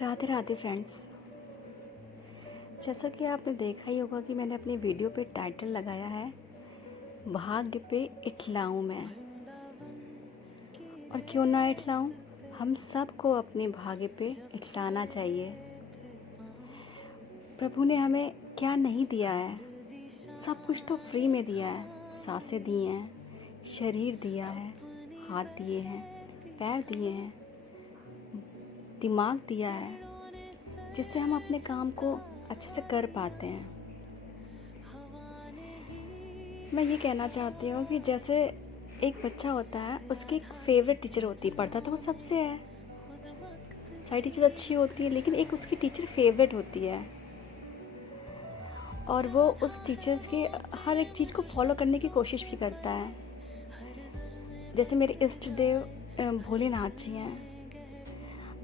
Radhe Radhe friends. जैसा कि आपने देखा ही होगा कि मैंने अपनी वीडियो पे टाइटल लगाया है भाग्य पे इठलाऊं मैं। और क्यों ना इठलाऊं, हम सबको अपने भाग्य पे इठलाना चाहिए। प्रभु ने हमें क्या नहीं दिया है, सब कुछ तो फ्री में दिया है। सांसें दी हैं, शरीर दिया है, हाथ दिए हैं, पैर दिए हैं, दिमाग दिया है, जिससे हम अपने काम को अच्छे से कर पाते हैं। मैं ये कहना चाहती हूँ कि जैसे एक बच्चा होता है, उसकी एक फेवरेट टीचर होती है। पढ़ता तो वो सबसे है, सारी टीचर अच्छी होती है, लेकिन एक उसकी टीचर फेवरेट होती है और वो उस टीचर्स के हर एक चीज़ को फॉलो करने की कोशिश भी करता है। जैसे मेरे इष्ट देव भोलेनाथ जी हैं।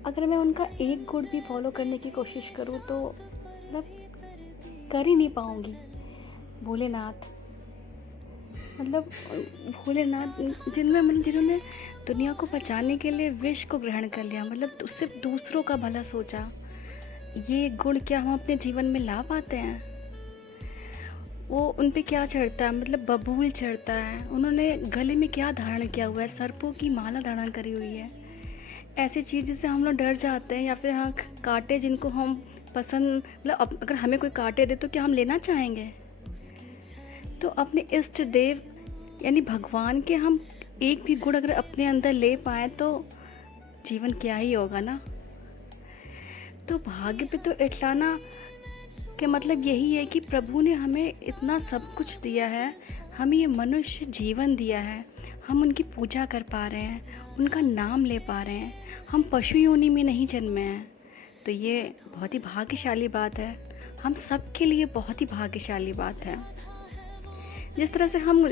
अगर मैं उनका एक गुण भी फॉलो करने की कोशिश करूँ तो मतलब कर ही नहीं पाऊँगी। भोलेनाथ मतलब भोलेनाथ जिन्होंने दुनिया को बचाने के लिए विष को ग्रहण कर लिया, मतलब सिर्फ दूसरों का भला सोचा। ये गुण क्या हम अपने जीवन में ला पाते हैं? वो उन पे क्या चढ़ता है, मतलब बबूल चढ़ता है। उन्होंने गले में क्या धारण किया हुआ है, सर्पों की माला धारण करी हुई है। ऐसी चीज़ जिससे हम लोग डर जाते हैं, या फिर हाँ कांटे जिनको हम पसंद, मतलब अगर हमें कोई कांटे दे तो क्या हम लेना चाहेंगे? तो अपने इष्ट देव यानी भगवान के हम एक भी गुण अगर अपने अंदर ले पाएँ तो जीवन क्या ही होगा ना। तो भाग्य पे तो इठलाना के मतलब यही है कि प्रभु ने हमें इतना सब कुछ दिया है, हमें ये मनुष्य जीवन दिया है, हम उनकी पूजा कर पा रहे हैं, उनका नाम ले पा रहे हैं, हम पशु योनि में नहीं जन्मे हैं। तो ये बहुत ही भाग्यशाली बात है, हम सब के लिए बहुत ही भाग्यशाली बात है। जिस तरह से हम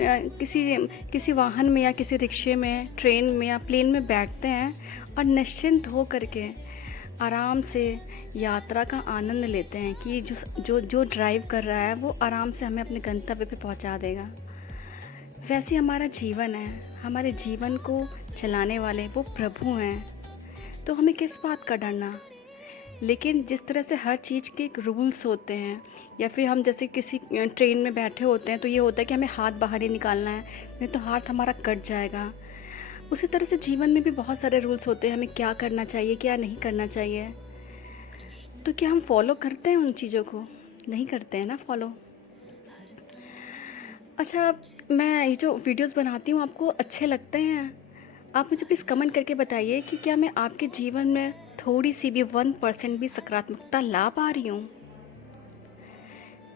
किसी वाहन में या किसी रिक्शे में, ट्रेन में या प्लेन में बैठते हैं और निश्चिंत हो करके आराम से यात्रा का आनंद लेते हैं कि जो ड्राइव कर रहा है वो आराम से हमें अपने गंतव्य पे पहुंचा देगा, वैसे हमारा जीवन है। हमारे जीवन को चलाने वाले वो प्रभु हैं, तो हमें किस बात का डरना। लेकिन जिस तरह से हर चीज़ के एक रूल्स होते हैं, या फिर हम जैसे किसी ट्रेन में बैठे होते हैं तो ये होता है कि हमें हाथ बाहर ही निकालना है, नहीं तो हाथ हमारा कट जाएगा। उसी तरह से जीवन में भी बहुत सारे रूल्स होते हैं, हमें क्या करना चाहिए, क्या नहीं करना चाहिए। तो क्या हम फॉलो करते हैं उन चीज़ों को? नहीं करते हैं ना फॉलो। अच्छा, मैं ये जो वीडियोस बनाती हूँ आपको अच्छे लगते हैं? आप मुझे प्लीज़ कमेंट करके बताइए कि क्या मैं आपके जीवन में थोड़ी सी भी 1% भी सकारात्मकता ला पा रही हूँ?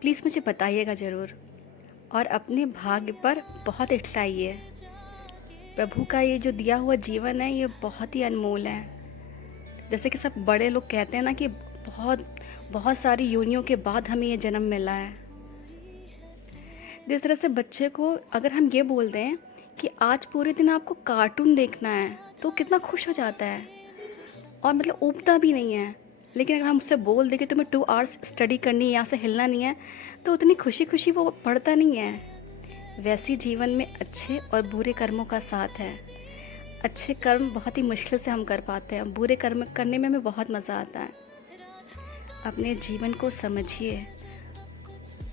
प्लीज़ मुझे बताइएगा ज़रूर। और अपने भाग्य पर बहुत इठलाइए। प्रभु का ये जो दिया हुआ जीवन है ये बहुत ही अनमोल है। जैसे कि सब बड़े लोग कहते हैं ना कि बहुत बहुत सारी योनियों के बाद हमें ये जन्म मिला है। जिस तरह से बच्चे को अगर हम ये बोल दें कि आज पूरे दिन आपको कार्टून देखना है तो कितना खुश हो जाता है और मतलब ऊबता भी नहीं है। लेकिन अगर हम उससे बोल दें कि तुम्हें 2 आवर्स स्टडी करनी है, यहाँ से हिलना नहीं है, तो उतनी खुशी खुशी वो पढ़ता नहीं है। वैसे जीवन में अच्छे और बुरे कर्मों का साथ है। अच्छे कर्म बहुत ही मुश्किल से हम कर पाते हैं, बुरे कर्म करने में हमें बहुत मज़ा आता है। अपने जीवन को समझिए,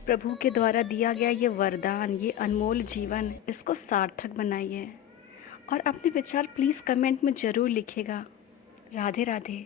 प्रभु के द्वारा दिया गया ये वरदान, ये अनमोल जीवन, इसको सार्थक बनाइए। और अपने विचार प्लीज़ कमेंट में ज़रूर लिखिएगा। राधे राधे।